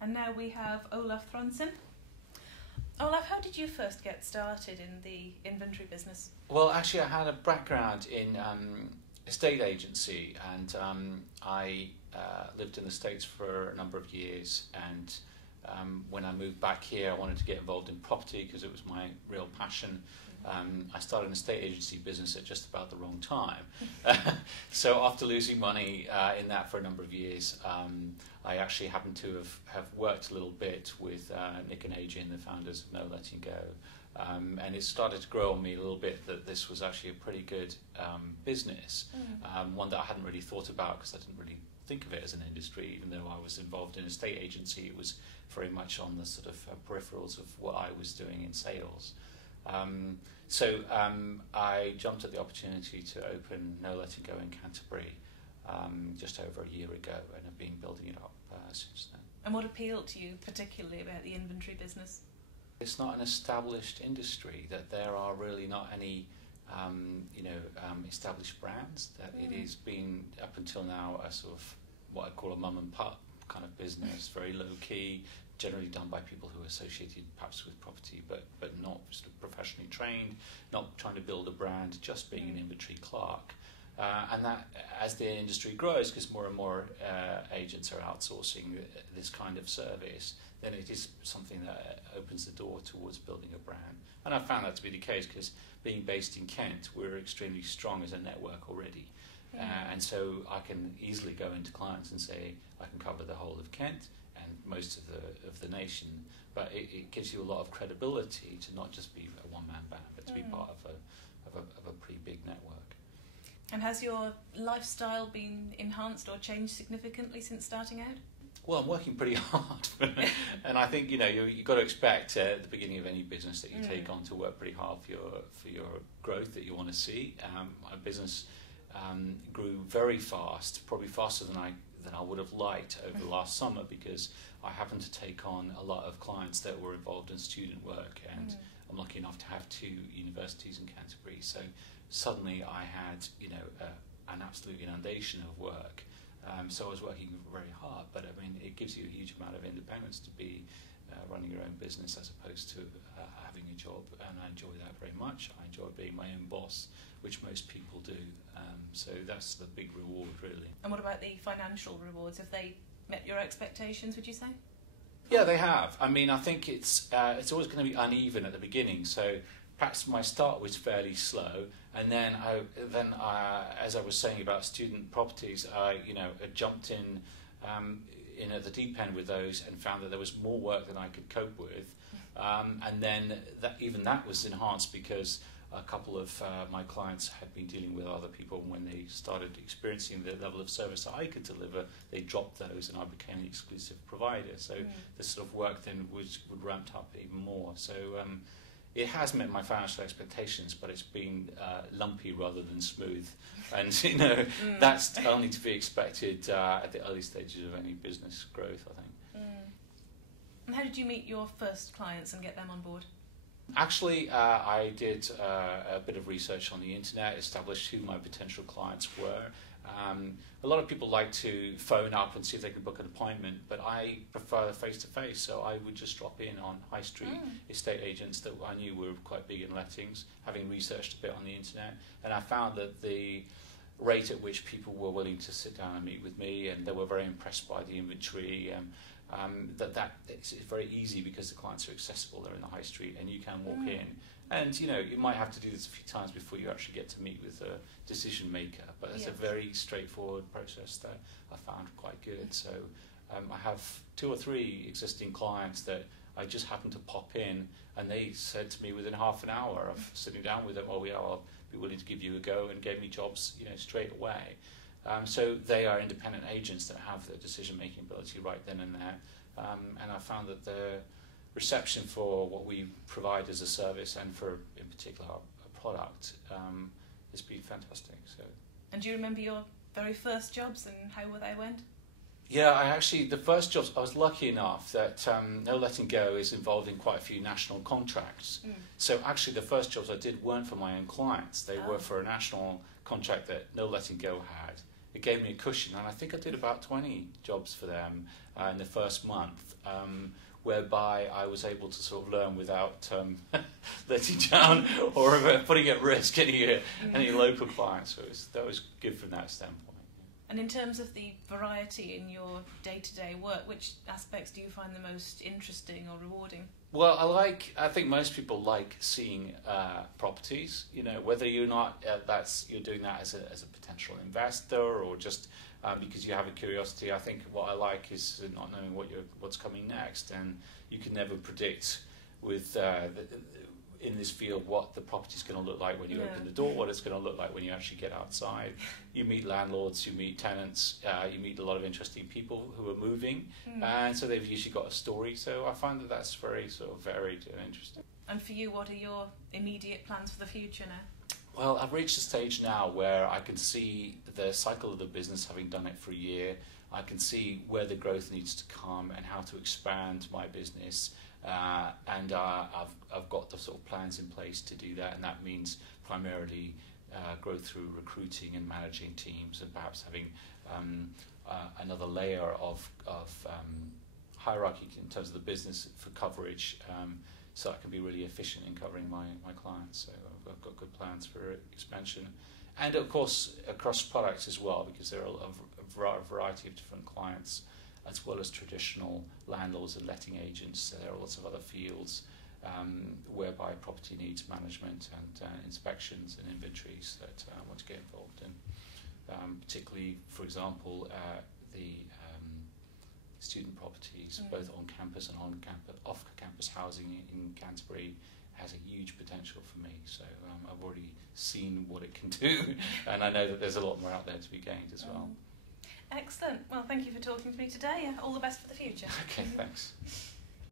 And now we have Olaf Throndsen. Olaf, how did you first get started in the inventory business? Well, actually, I had a background in estate agency, and I lived in the States for a number of years. And when I moved back here, I wanted to get involved in property because it was my real passion. I started an estate agency business at just about the wrong time. So after losing money in that for a number of years, I actually happened to have worked a little bit with Nick and Adrian, the founders of No Letting Go. And it started to grow on me a little bit that this was actually a pretty good business, one that I hadn't really thought about because I didn't really think of it as an industry. Even though I was involved in a estate agency, it was very much on the sort of peripherals of what I was doing in sales. So I jumped at the opportunity to open No Letting Go in Canterbury just over a year ago, and have been building it up since then. And what appealed to you particularly about the inventory business? It's not an established industry, that there are really not any established brands, that it has been up until now a sort of what I call a mum and pop kind of business, very low key, generally done by people who are associated perhaps with property, but not sort of professionally trained, not trying to build a brand, just being an inventory clerk. And that, as the industry grows, because more and more agents are outsourcing this kind of service, then it is something that opens the door towards building a brand. And I found that to be the case because being based in Kent, we're extremely strong as a network already. And so I can easily go into clients and say, I can cover the whole of Kent and most of the nation, but it gives you a lot of credibility to not just be a one-man band, but to be part of a pretty big network. And has your lifestyle been enhanced or changed significantly since starting out? Well, I'm working pretty hard, and I think you've got to expect at the beginning of any business that you take on to work pretty hard for your growth that you want to see. My business grew very fast, probably faster than I would have liked over the last summer, because I happened to take on a lot of clients that were involved in student work, and I'm lucky enough to have 2 universities in Canterbury. So suddenly I had an absolute inundation of work. So I was working very hard, but I mean, it gives you a huge amount of independence to be running your own business as opposed to having a job, and I enjoy that very much. I enjoy being my own boss, which most people do. So that's the big reward, really. And what about the financial rewards? Have they met your expectations, would you say? Yeah, they have. I mean, I think it's always going to be uneven at the beginning. So perhaps my start was fairly slow, and then as I was saying about student properties, I jumped in at the deep end with those and found that there was more work than I could cope with, and then that was enhanced because a couple of my clients had been dealing with other people. When they started experiencing the level of service that I could deliver, they dropped those, and I became the exclusive provider. So the sort of work then would ramp up even more. So it has met my financial expectations, but it's been lumpy rather than smooth. And that's only to be expected at the early stages of any business growth, I think. And how did you meet your first clients and get them on board? Actually, I did a bit of research on the internet, established who my potential clients were. A lot of people like to phone up and see if they can book an appointment, but I prefer face-to-face, so I would just drop in on high street estate agents that I knew were quite big in lettings, having researched a bit on the internet, and I found that the rate at which people were willing to sit down and meet with me, and they were very impressed by the inventory, that it's very easy because the clients are accessible. They're in the high street and you can walk in, and you might have to do this a few times before you actually get to meet with a decision maker, but it's a very straightforward process that I found quite good. So I have 2 or 3 existing clients that I just happened to pop in, and they said to me within half an hour of sitting down with them, "Oh yeah, I'll be willing to give you a go," and gave me jobs straight away. So they are independent agents that have the decision-making ability right then and there. And I found that the reception for what we provide as a service, and for, in particular, a product, has been fantastic. So. And do you remember your very first jobs and how they went? Yeah, the first jobs, I was lucky enough that No Letting Go is involved in quite a few national contracts. So actually the first jobs I did weren't for my own clients. They were for a national contract that No Letting Go had. it gave me a cushion, and I think I did about 20 jobs for them in the first month, whereby I was able to sort of learn without letting down or putting at risk any local clients. So that was good from that standpoint. And in terms of the variety in your day-to-day work, which aspects do you find the most interesting or rewarding? Well, I think most people like seeing properties. You know, whether you're not you're doing that as a potential investor or just because you have a curiosity. I think what I like is not knowing what's coming next, and you can never predict with in this field what the property's going to look like when you open the door, what it's going to look like when you actually get outside. You meet landlords, you meet tenants, you meet a lot of interesting people who are moving, and so they've usually got a story. So I find that that's very sort of varied and interesting. And for you, what are your immediate plans for the future now? Well, I've reached a stage now where I can see the cycle of the business, having done it for a year. I can see where the growth needs to come and how to expand my business. And I've got the sort of plans in place to do that, and that means primarily growth through recruiting and managing teams, and perhaps having another layer of hierarchy in terms of the business for coverage, so I can be really efficient in covering my clients. So I've got good plans for expansion, and of course across products as well, because there are a variety of different clients, as well as traditional landlords and letting agents. There are lots of other fields whereby property needs management and inspections and inventories that I want to get involved in. Particularly, for example, the student properties, both on campus and off-campus housing in Canterbury has a huge potential for me. So I've already seen what it can do, and I know that there's a lot more out there to be gained as well. Excellent. Well, thank you for talking to me today. All the best for the future. Okay, thanks.